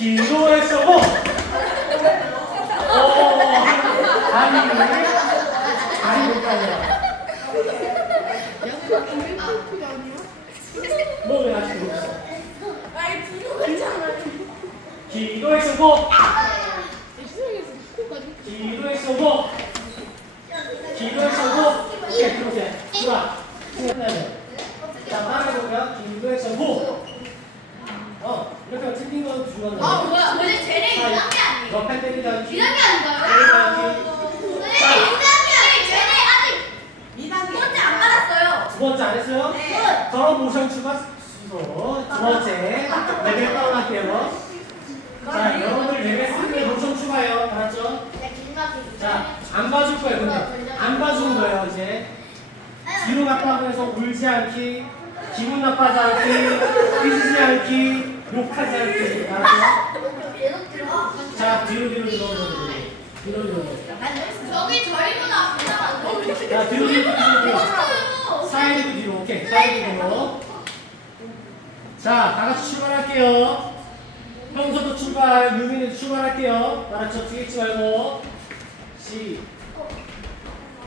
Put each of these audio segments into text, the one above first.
기도에서 뭐? 어, 아니, 아니, 못 가냐. 너왜 아직 모르겠어? 아니 뒤로 갔잖아. 기도에서 뭐? 기도에서 뭐? 기도에서 뭐? 오케이, 들어오세요. 좋아. 자, 따라해보고요. 기도에서 뭐? 어, 이렇게 하면 틀린 건 중요한 거예요. 아 뭐야? 근데 쟤네 자, 2단계 아니에요? 2단계 아닌가요? 네, 2단계 아니 쟤네 아직 2단계 두 번째 안 받았어요. 두 번째 안 했어요? 네. 더러 모션 추가 수소. 두 번째. 레벨 다운할게요. 자, 여러분들 레벨 3에 모션 추가해요. 알았죠? 자, 안 봐줄 거예요, 근데. 안 봐주는 거예요, 이제. 뒤로 나빠고 해서 울지 않기, 기분 나빠지 않기, 삐지지 않기, 욕하지. 알았죠? 자, 뒤로, 뒤로, 뒤로, 뒤로. 뒤로. 저기 저희보다 부담 자, 뒤로, 뒤로, 뒤로, 뒤로. 사이드 뒤로, 오케이. 사이드 뒤로. 자, 다 같이 출발할게요. 평소도 출발, 유민이도 출발할게요. 알았죠? 뛰겠지 말고. 시.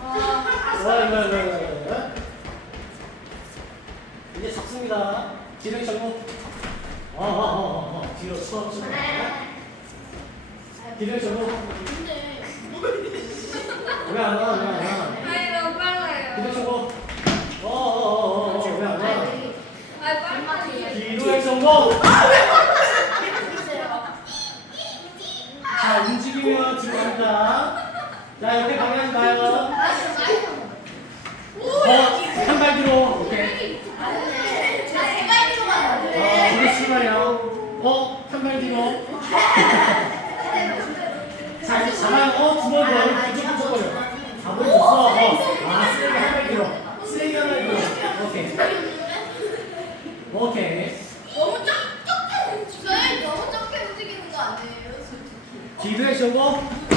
와, 이거, 이거. 이제 잡습니다. 진행 정보. 어, 어, 어, 어, 어. 뒤로 수업 좀. 진행 정보. 왜안 와? 왜안 와? 아니 너무 빨라요. 진행 정보. 어, 어, 어, 어, 왜안 와? 아니 빨리. 기도의 정보. 자, 움직이면 뒤로 갑니다. 자, 옆에 방향 봐요. 어, 한발 뒤로. 오케이. 어, 우리 출발해요. 어, 한발 뒤로. 자, 이제 잡아요. 어, 두번 더. 이쪽 붙여버려. 잡아줬어. 어. 아, 쓰레기 한발 뒤로. 쓰레기 한발 뒤로. 오케이. 오케이. 너무 쩍쩍해 움직여요. 너무 적게 움직이는 거 아니에요? 기도의 정보.